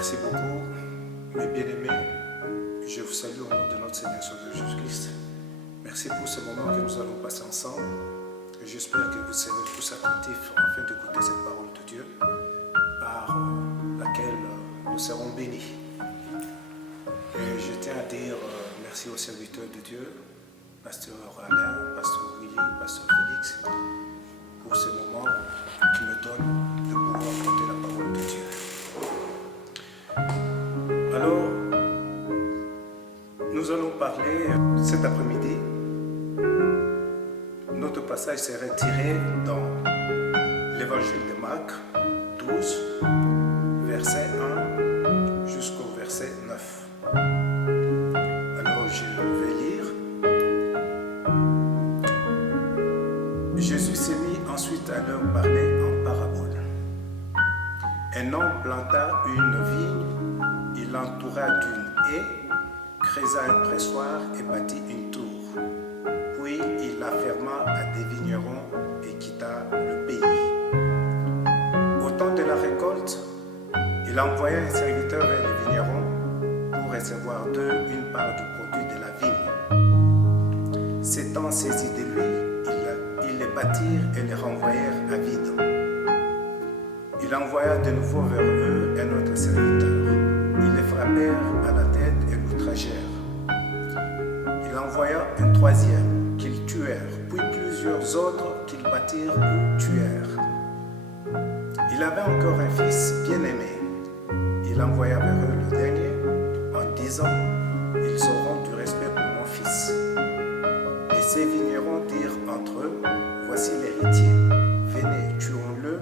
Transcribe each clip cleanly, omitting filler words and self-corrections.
Merci beaucoup, mes bien-aimés. Je vous salue au nom de notre Seigneur Sauveur Jésus-Christ. Merci pour ce moment que nous allons passer ensemble. Et j'espère que vous serez tous attentifs afin d'écouter cette parole de Dieu par laquelle nous serons bénis. Et je tiens à dire merci aux serviteurs de Dieu, Pasteur Alain, Pasteur Willy, Pasteur Félix, pour ce moment qui me donne le pouvoir de porter la parole de Dieu. Alors, nous allons parler cet après-midi. Notre passage serait tiré dans l'évangile de Marc 12, verset 1 jusqu'au verset 9. Alors, je vais lire. Jésus s'est mis ensuite à leur parler en parabole. Un homme planta une vigne, il l'entoura d'une haie, creusa un pressoir et bâtit une tour. Puis il la ferma à des vignerons et quitta le pays. Au temps de la récolte, il envoya un serviteur vers les vignerons pour recevoir d'eux une part du produit de la vigne. S'étant saisis de lui, ils les battirent et les renvoyèrent à vide. Il envoya de nouveau vers eux un autre serviteur. Ils les frappèrent à la tête et l'outragèrent. Il envoya un troisième qu'ils tuèrent, puis plusieurs autres qu'ils battirent ou tuèrent. Il avait encore un fils bien-aimé. Il envoya vers eux le dernier en disant « Ils auront du respect pour mon fils. » Et ces vignerons dirent entre eux « Voici l'héritier. Venez, tuons-le,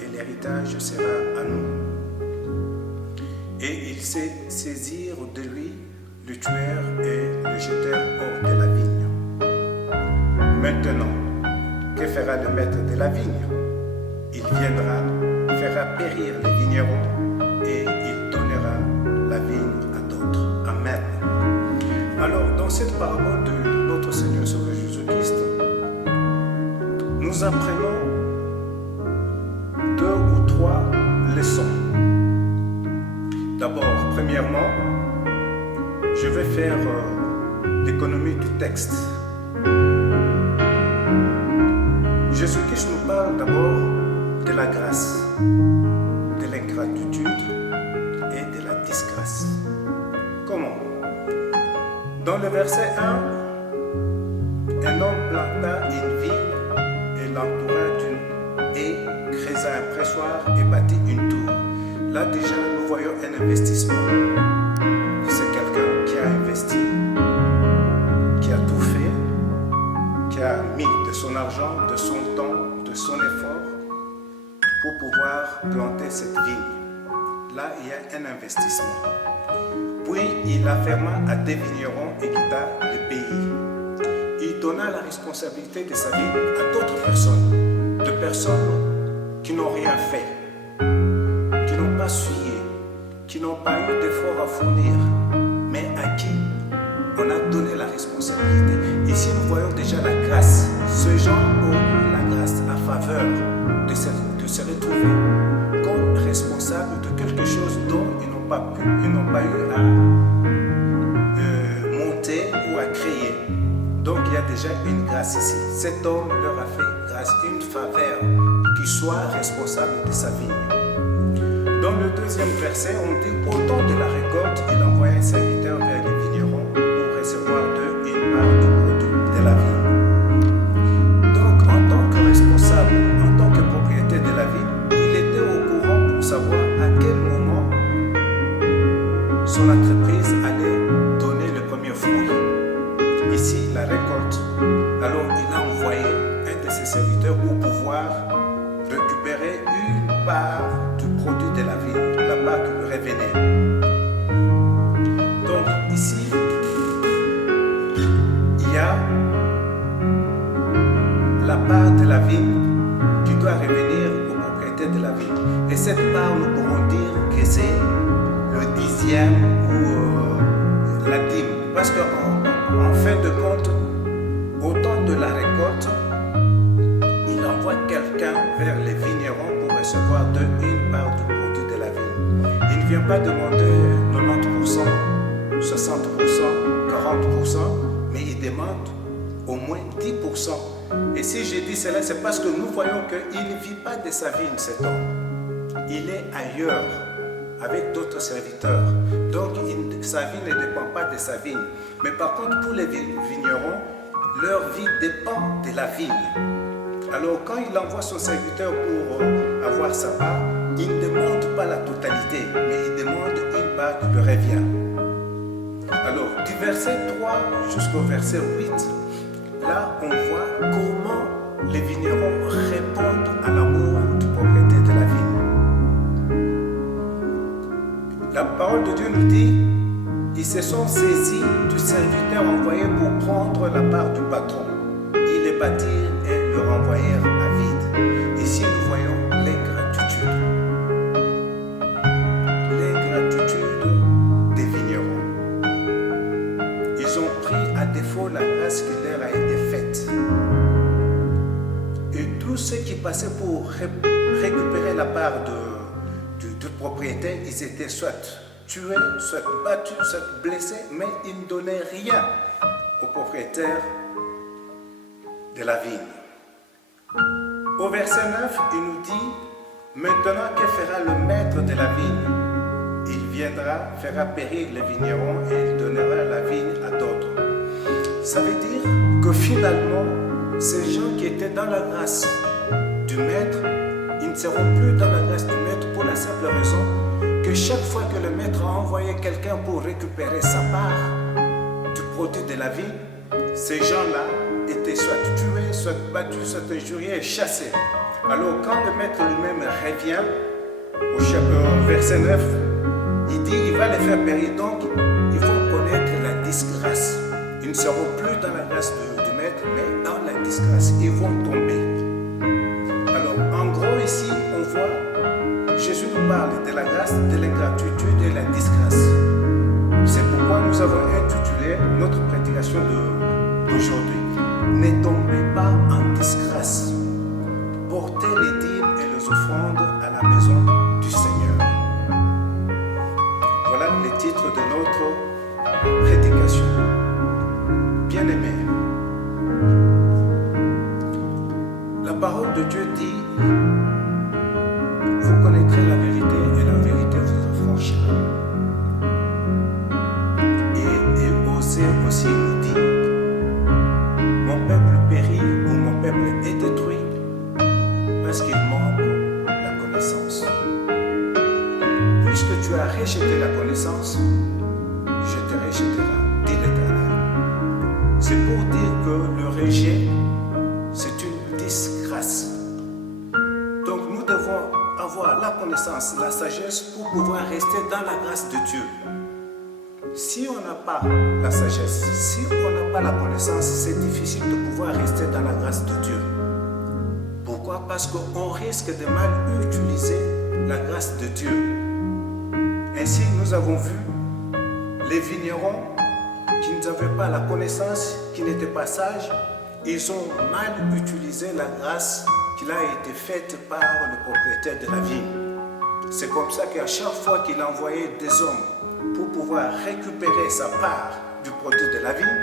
et l'héritage sera à nous. » Et ils se saisirent de lui, le tuèrent et le jetèrent hors de la vigne. Maintenant, que fera le maître de la vigne? Il viendra, fera périr les vignerons et il donnera la vigne à d'autres. Amen. Alors, dans cette parabole de notre Seigneur Sauveur Jésus-Christ, nous apprenons 2 ou 3 leçons. D'abord, premièrement, je vais faire l'économie du texte. Jésus-Christ nous parle d'abord de la grâce, de l'ingratitude et de la disgrâce. Comment? Dans le verset 1, un homme planta une vigne et l'entoura d'une haie, creusa un pressoir et bâtit une tour. Là déjà, nous voyons un investissement. C'est quelqu'un qui a investi, qui a tout fait, qui a mis de son argent, de son temps, de son effort pour pouvoir planter cette vigne. Là, il y a un investissement. Puis, il la ferma à des vignerons et quitta le pays. Il donna la responsabilité de sa vigne à d'autres personnes, de personnes qui n'ont rien fait, qui n'ont pas suivi, qui n'ont pas eu d'effort à fournir, mais à qui on a donné la responsabilité. Ici, nous voyons déjà la grâce. Ces gens ont eu la grâce, la faveur de se retrouver comme responsables de quelque chose dont ils n'ont pas eu à monter ou à créer. Donc, il y a déjà une grâce ici. Cet homme leur a fait grâce, une faveur, qu'il soit responsable de sa vigne. Dans le deuxième verset, on dit « Au temps de la récolte, il envoya un serviteur vers les vignerons pour recevoir d'eux une part du produit de la vigne. » Donc, en tant que responsable, en tant que propriétaire de la vigne, il était au courant pour savoir à quel moment son entreprise allait donner le premier fruit. Ici, la récolte. Alors, il a envoyé un de ses serviteurs pour pouvoir récupérer une part du produit de la vigne, la part qui lui revenait. Donc ici, il y a la part de la vigne qui doit revenir au propriétaire de la vigne. Et cette part, nous pourrons dire que c'est le 10e ou la dîme. Parce qu'en fin de compte, au temps de la récolte, il envoie quelqu'un vers les vignerons pour recevoir d'eux une part du produit de la vigne. Une ne vient pas demander 90%, 60%, 40%, mais il demande au moins 10%. Et si je dis cela, c'est parce que nous voyons qu'il ne vit pas de sa vigne, cet homme. Il est ailleurs, avec d'autres serviteurs. Donc, sa vie ne dépend pas de sa vigne. Mais par contre, pour les vignerons, leur vie dépend de la vigne. Alors, quand il envoie son serviteur pour avoir sa part, il ne demande pas la totalité, mais il demande une part qui lui revient. Alors, du verset 3 jusqu'au verset 8, là, on voit comment les vignerons répondent à l'amour du propriétaire de la vigne. La parole de Dieu nous dit, ils se sont saisis du serviteur envoyé pour prendre la part du patron. Ils les battirent et le renvoyèrent à vide. Ici, nous voyons l'ingratitude. L'ingratitude des vignerons. Ils ont pris à défaut la grâce qui leur a été faite. Et tous ceux qui passaient pour récupérer la part du propriétaire, ils étaient soit tués, soit battus, soit blessés, mais ils ne donnaient rien au propriétaire de la vigne. Au verset 9, il nous dit, maintenant que fera le maître de la vigne? Il viendra, fera périr les vignerons et il donnera la vigne à d'autres. Ça veut dire que finalement, ces gens qui étaient dans la grâce du maître, ils ne seront plus dans la grâce du maître pour la simple raison que chaque fois que le maître a envoyé quelqu'un pour récupérer sa part du produit de la vie, ces gens-là étaient soit tués, soit battus, soit injuriés et chassés. Alors quand le maître lui-même revient, au verset 9, il dit il va les faire périr, donc ils vont connaître la disgrâce. Ils ne seront plus dans la grâce du maître, mais dans la disgrâce, ils vont tomber. Alors en gros ici, on voit Jésus nous parle de la grâce, de l'ingratitude et de la disgrâce. C'est pourquoi nous avons intitulé notre prédication d'aujourd'hui. Ne tombez pas en disgrâce. Portez les dîmes et les offrandes à la maison du Seigneur. Voilà le titre de notre prédication. Bien-aimés, la parole de Dieu dit, vous connaîtrez la vérité et la vérité vous affranchira. Et Osée aussi nous dit, mon peuple périt ou mon peuple est détruit parce qu'il manque la connaissance. Puisque tu as rejeté la connaissance, je te rejetterai, dit l'Éternel. C'est pour dire que le rejet, c'est une disgrâce. Donc nous devons avoir la connaissance, la sagesse pour pouvoir rester dans la grâce de Dieu. Si on n'a pas la sagesse, si on n'a pas la connaissance, c'est difficile de pouvoir rester dans la grâce de Dieu. Pourquoi? Parce qu'on risque de mal utiliser la grâce de Dieu. Ainsi, nous avons vu les vignerons qui n'avaient pas la connaissance, qui n'étaient pas sages, ils ont mal utilisé la grâce qui a été faite par le propriétaire de la vigne. C'est comme ça qu'à chaque fois qu'il envoyait des hommes pour pouvoir récupérer sa part du produit de la vigne,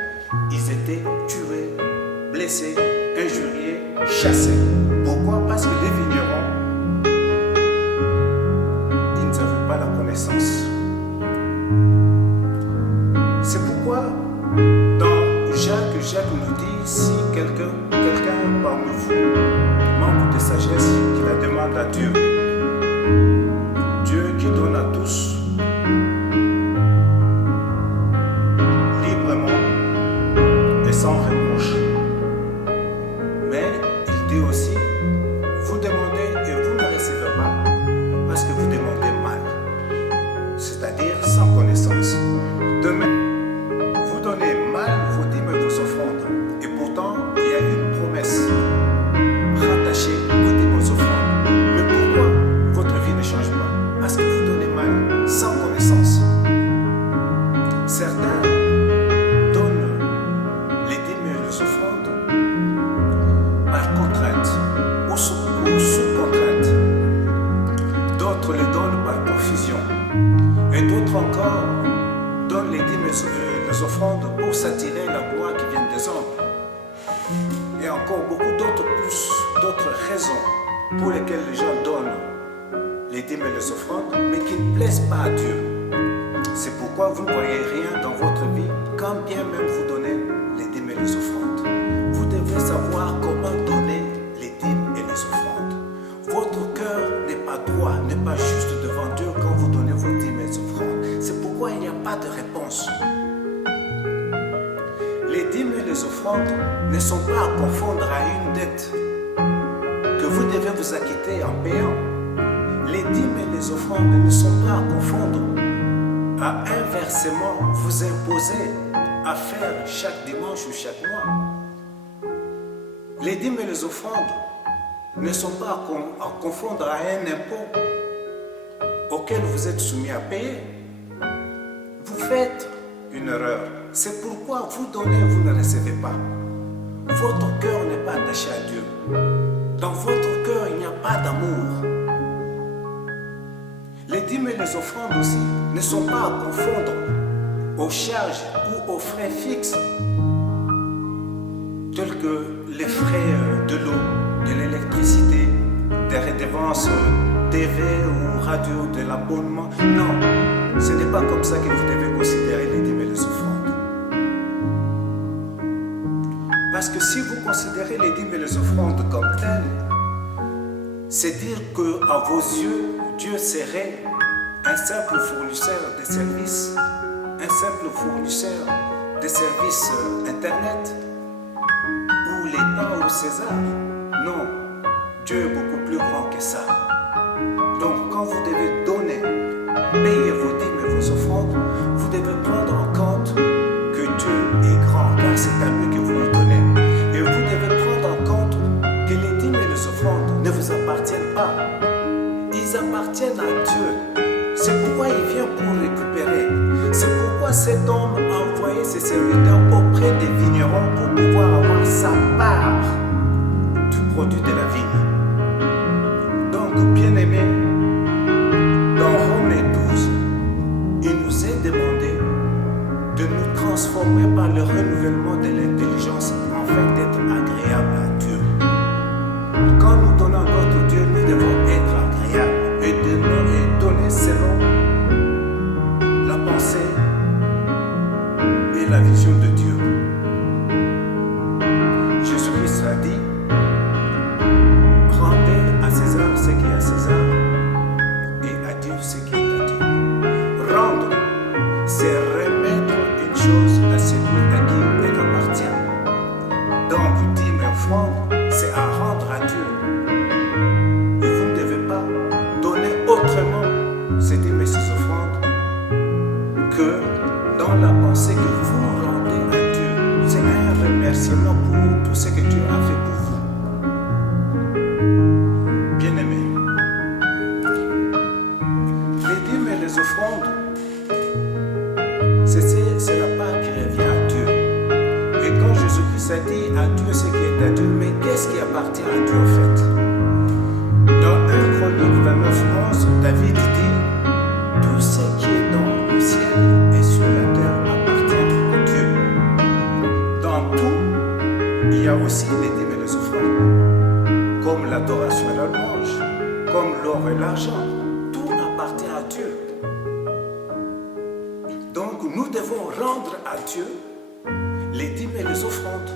ils étaient tués, blessés, injuriés, chassés. Pourquoi? Parce que les vignerons, ils n'avaient pas la connaissance. C'est pourquoi dans Jacques nous dit, si quelqu'un parmi vous manque de sagesse, qu'il la demande à Dieu. Dieu qui donne à tous librement et sans reproche. Mais il dit aussi, vous demandez et vous ne recevez pas parce que vous demandez mal, c'est-à-dire sans connaissance. Demain, vous donnez mal vos dîmes et vos offrandes. Et pourtant, il y a une promesse rattachée aux dîmes et aux offrandes. Mais pourquoi votre vie ne change pas? Parce que vous donnez mal, sans connaissance. Certains donnent les dîmes et les offrandes par contrainte ou sous contrainte. D'autres les donnent par confusion. D'autres encore donnent les dîmes et les offrandes pour s'attirer la gloire qui vient des hommes. Et encore beaucoup d'autres raisons pour lesquelles les gens donnent les dîmes et les offrandes, mais qui ne plaisent pas à Dieu. C'est pourquoi vous ne voyez rien dans votre vie, quand bien même vous donnez les dîmes et les offrandes. Vous devez savoir comment donner les dîmes et les offrandes. Votre cœur n'est pas droit, n'est pas juste devant Dieu quand vous donnez vos dîmes et les offrandes. C'est pourquoi il n'y a pas de réponse. Les dîmes et les offrandes ne sont pas à confondre à une dette que vous devez vous acquitter en payant. Les dîmes et les offrandes ne sont pas à confondre à inversement vous imposer à faire chaque dimanche ou chaque mois. Les dîmes et les offrandes ne sont pas à confondre à un impôt auquel vous êtes soumis à payer. Vous faites une erreur. C'est pourquoi vous donnez, vous ne recevez pas. Votre cœur n'est pas attaché à Dieu. Dans votre cœur, il n'y a pas d'amour. Les dîmes et les offrandes aussi ne sont pas à confondre aux charges ou aux frais fixes, tels que les frais de l'eau, de l'électricité, des redevances TV ou radio, de l'abonnement. Non, ce n'est pas comme ça que vous devez considérer les dîmes et les offrandes. Parce que si vous considérez les dîmes et les offrandes comme telles, c'est dire qu'à vos yeux, Dieu serait un simple fournisseur de services, un simple fournisseur de services Internet, ou l'État ou César. Non, Dieu est beaucoup plus grand que ça. Donc quand vous devez donner, payer vos dîmes et vos offrandes, vous devez prendre en compte que Dieu est grand, car c'est à lui que vous le donnez. Et vous devez prendre en compte que les dîmes et les offrandes ne vous appartiennent pas. Ils appartiennent à Dieu. C'est pourquoi il vient pour récupérer. C'est pourquoi cet homme a envoyé ses serviteurs auprès des vignerons pour pouvoir avoir sa part du produit de la vigne. Donc, bien-aimés, dans Romains 12, il nous est demandé de nous transformer par le renouvellement de l'intelligence afin d'être agréables à Dieu. Quand nous donnons à notre Dieu, nous devons être agréables et donner selon la pensée et la vision de Dieu. Jésus-Christ a dit, rendez à César ce qui est à César et à Dieu ce qui est à Dieu. Rendre, c'est remettre une chose à celui à qui elle appartient. Donc, dîmes et offrandes, c'est à rendre à Dieu. Et vous ne devez pas donner autrement ces dîmes et ces offrandes que dans la pensée que vous rendez à Dieu. C'est un remerciement pour tout ce que Dieu a fait pour vous. Bien-aimés, les dîmes et les offrandes, c'est la part qui revient à Dieu. Et quand Jésus-Christ a dit à Dieu ce qui est à Dieu, mais qu'est-ce qui appartient à Dieu en fait? Dans 1 Chronique 29:11, David dit, tout ce qui est dans le ciel et sur la terre appartient à Dieu. Dans tout, il y a aussi les dîmes et les offrandes, comme l'adoration et la louange, comme l'or et l'argent. Tout appartient à Dieu. Donc nous devons rendre à Dieu les dîmes et les offrandes.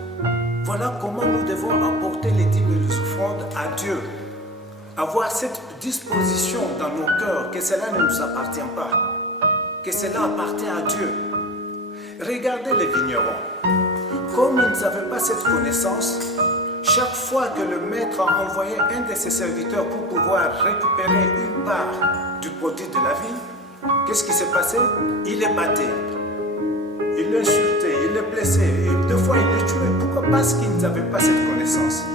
Voilà comment nous devons apporter les dîmes et les offrandes à Dieu. Avoir cette disposition dans nos cœurs que cela ne nous appartient pas, que cela appartient à Dieu. Regardez les vignerons. Comme ils n'avaient pas cette connaissance, chaque fois que le maître a envoyé un de ses serviteurs pour pouvoir récupérer une part du produit de la vigne, qu'est-ce qui s'est passé? Il les battait, il l'insultait, il les blessait, et deux fois il les tuait. Pourquoi? Parce qu'ils n'avaient pas cette connaissance.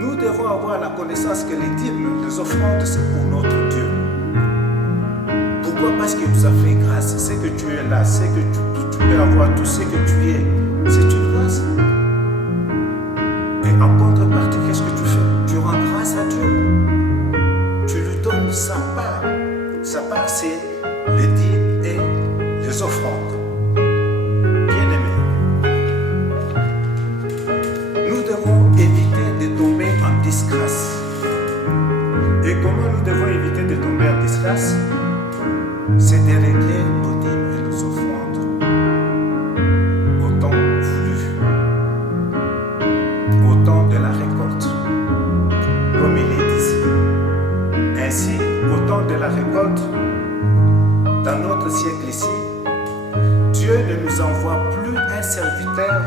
Nous devons avoir la connaissance que les dîmes, les offrandes, c'est pour notre Dieu. Pourquoi? Parce qu'il nous a fait grâce. C'est que tu es là, c'est que tu peux avoir tout ce que tu es. C'est une grâce. Et en contrepartie, qu'est-ce que tu fais? Tu rends grâce à Dieu. Tu lui donnes sa part. Sa part, c'est les dîmes comment nous devons éviter de tomber en disgrâce? C'est de régler nos dîmes et nos offrandes au temps voulu, au temps de la récolte, comme il est ici. Ainsi, au temps de la récolte, dans notre siècle ici, Dieu ne nous envoie plus un serviteur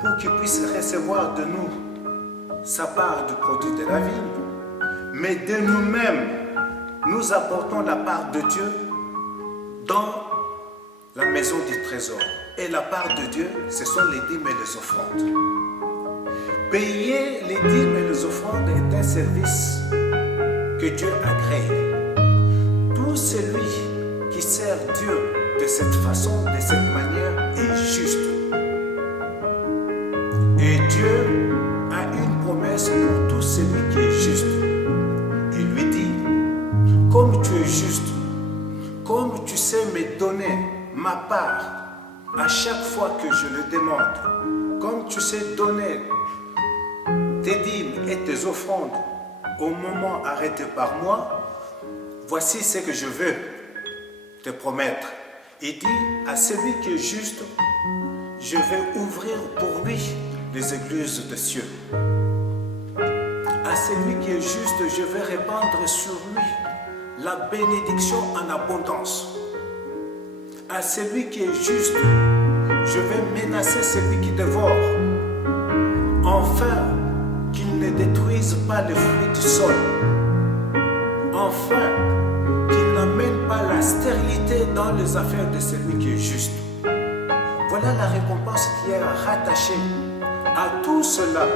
pour qu'il puisse recevoir de nous sa part du produit de la vigne, mais de nous-mêmes, nous apportons la part de Dieu dans la maison du trésor. Et la part de Dieu, ce sont les dîmes et les offrandes. Payer les dîmes et les offrandes est un service que Dieu agrée. Tout celui qui sert Dieu de cette façon, de cette manière, est juste. Et Dieu a une promesse pour tout celui qui est juste. Il lui dit, comme tu es juste, comme tu sais me donner ma part à chaque fois que je le demande, comme tu sais donner tes dîmes et tes offrandes au moment arrêté par moi, voici ce que je veux te promettre. Il dit à celui qui est juste, je vais ouvrir pour lui les écluses des cieux. À celui qui est juste, je vais répandre sur lui la bénédiction en abondance. À celui qui est juste, je vais menacer celui qui dévore, afin qu'il ne détruise pas les fruits du sol, afin qu'il n'amène pas la stérilité dans les affaires de celui qui est juste. Voilà la récompense qui est rattachée à tout cela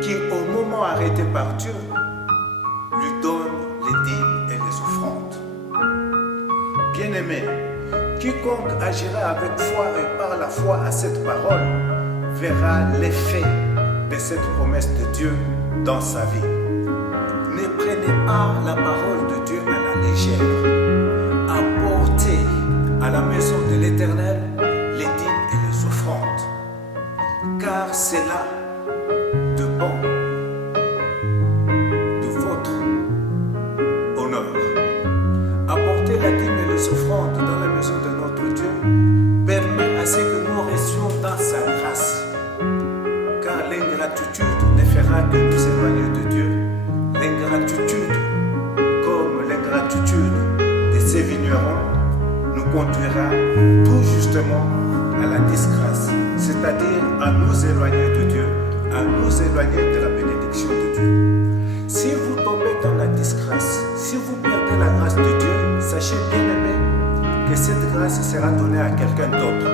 qui, au moment arrêté par Dieu, lui donne les dîmes et les offrandes. Bien-aimé, quiconque agira avec foi et par la foi à cette parole verra l'effet de cette promesse de Dieu dans sa vie. Ne prenez pas la parole de Dieu à la légère. Apportez à la maison de l'Éternel les dîmes et les offrandes, car c'est là de bon, de votre honneur. Apporter la dîme et les offrandes dans la maison de notre Dieu permet à ce que nous restions dans sa grâce, car l'ingratitude ne fera que nous éloigner de Dieu. L'ingratitude, comme l'ingratitude de ces vignerons, nous conduira tout justement à la disgrâce, c'est-à-dire à nous éloigner de Dieu, à nous éloigner de la bénédiction de Dieu. Si vous tombez dans la disgrâce, si vous perdez la grâce de Dieu, sachez bien aimé que cette grâce sera donnée à quelqu'un d'autre.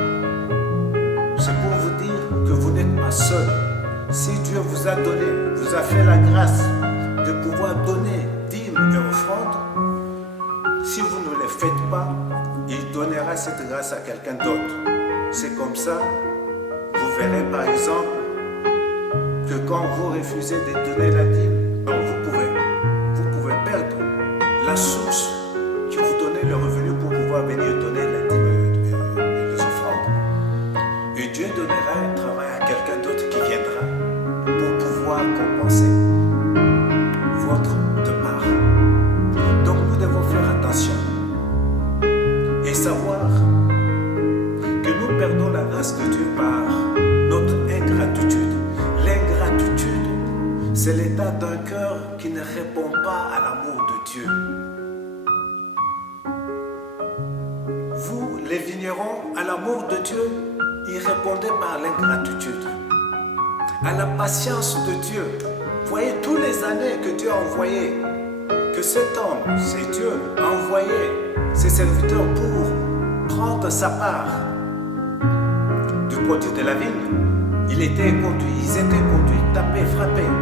C'est pour vous dire que vous n'êtes pas seul. Si Dieu vous a donné, vous a fait la grâce de pouvoir donner dîmes et offrandes, si vous ne les faites pas, il donnera cette grâce à quelqu'un d'autre. C'est comme ça, vous verrez par exemple que quand vous refusez de donner la dîme, vous pouvez perdre la source qui vous donnait le revenu pour pouvoir venir donner la dîme et les offrandes. Et Dieu donnera un travail à quelqu'un d'autre qui viendra pour pouvoir compenser votre part. Donc nous devons faire attention et savoir que nous perdons la grâce de Dieu par notre ingratitude. L'ingratitude, c'est l'état d'un cœur qui ne répond pas à l'amour de Dieu. Vous, les vignerons, à l'amour de Dieu, y répondez par l'ingratitude. À la patience de Dieu. Voyez toutes les années que Dieu a envoyé, que cet homme, c'est Dieu, a envoyé ses serviteurs pour prendre sa part du produit de la vigne. Ils étaient conduits, tapés, frappés.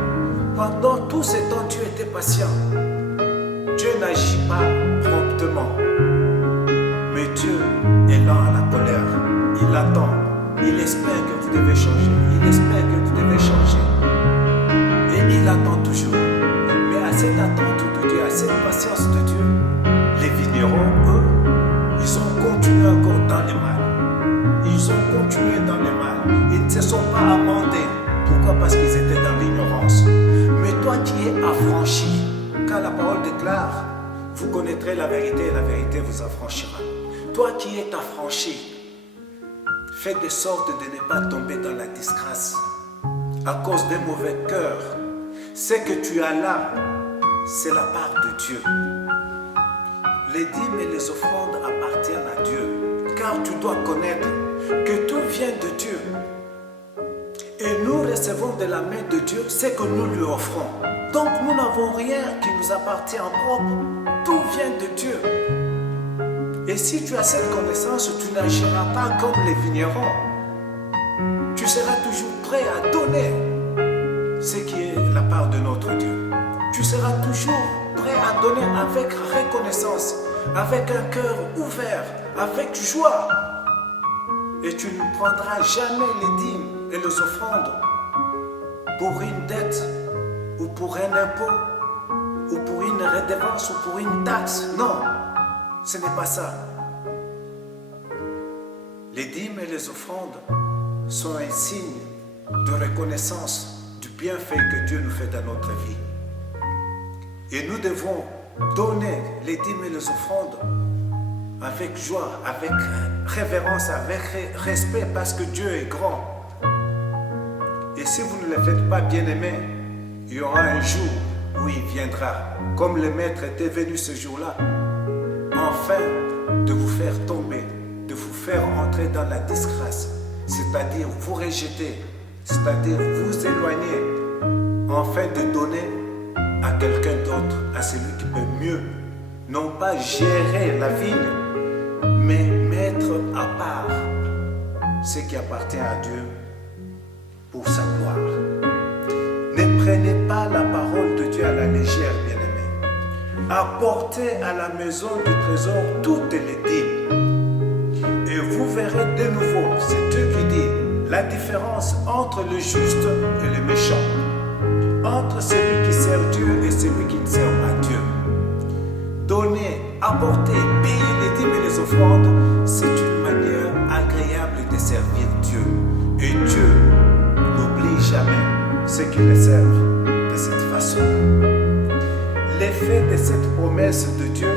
Pendant tout ce temps, Dieu était patient. Dieu n'agit pas promptement. Mais Dieu est lent à la colère. Il attend. Il espère que vous devez changer. Il espère que vous devez changer. Et il attend toujours. Mais à cette attente de Dieu, à cette patience de Dieu, les vignerons, eux, ils ont continué encore dans le mal. Ils ont continué dans le mal. Ils ne se sont pas amendés. Pourquoi? Parce qu'ils étaient dans l'ignorance. Mais toi qui es affranchi, car la parole déclare, vous connaîtrez la vérité et la vérité vous affranchira. Toi qui es affranchi, fais de sorte de ne pas tomber dans la disgrâce à cause des mauvais cœurs. Ce que tu as là, c'est la part de Dieu. Les dîmes et les offrandes appartiennent à Dieu, car tu dois connaître que tout vient de Dieu. Et nous recevons de la main de Dieu ce que nous lui offrons. Donc nous n'avons rien qui nous appartient en propre. Tout vient de Dieu. Et si tu as cette connaissance, tu n'agiras pas comme les vignerons. Tu seras toujours prêt à donner ce qui est la part de notre Dieu. Tu seras toujours prêt à donner avec reconnaissance, avec un cœur ouvert, avec joie. Et tu ne prendras jamais les dîmes et les offrandes pour une dette ou pour un impôt ou pour une redevance ou pour une taxe. Non, ce n'est pas ça. Les dîmes et les offrandes sont un signe de reconnaissance du bienfait que Dieu nous fait dans notre vie. Et nous devons donner les dîmes et les offrandes avec joie, avec révérence, avec respect, parce que Dieu est grand. Et si vous ne le faites pas, bien-aimés, il y aura un jour où il viendra, comme le Maître était venu ce jour-là, afin de vous faire tomber, de vous faire entrer dans la disgrâce, c'est-à-dire vous rejeter, c'est-à-dire vous éloigner, afin de donner à quelqu'un d'autre, à celui qui peut mieux, non pas gérer la vigne, mais mettre à part ce qui appartient à Dieu pour sa gloire. Ne prenez pas la parole de Dieu à la légère, bien-aimés. Apportez à la maison du trésor toutes les dîmes. Et vous verrez de nouveau, c'est Dieu qui dit, la différence entre le juste et le méchant, entre celui qui sert Dieu et celui qui ne sert pas Dieu. Donner, apporter, payer les dîmes et les offrandes, c'est une manière agréable de servir Dieu. Et Dieu n'oublie jamais ceux qui le servent de cette façon. L'effet de cette promesse de Dieu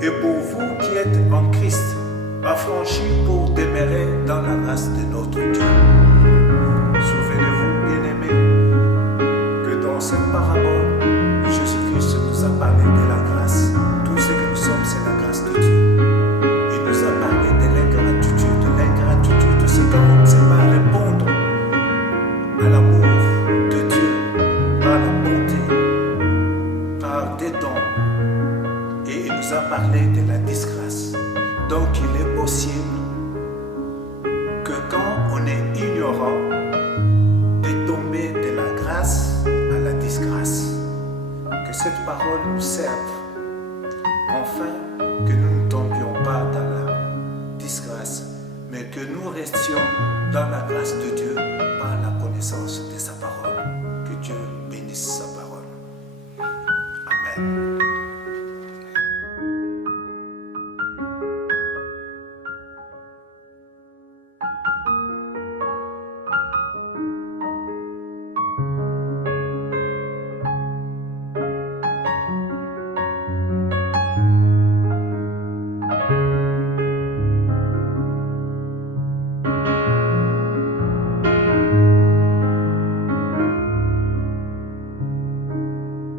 est pour vous qui êtes en Christ, affranchis pour demeurer dans la grâce de notre Dieu. Souvenez-vous, bien-aimés, que dans cette parabole, Jésus-Christ nous a parlé de la grâce. Tout ce que nous sommes, c'est la grâce de Dieu. Il nous a parlé de l'ingratitude. L'ingratitude, c'est quand on ne sait pas répondre à l'amour de Dieu, par la bonté, par des dons. Et il nous a parlé de la disgrâce. Donc il est possible que quand on est ignorant, de tomber de la grâce à la disgrâce. Que cette parole nous serve, enfin que nous ne tombions pas dans la disgrâce, mais que nous restions dans la grâce de Dieu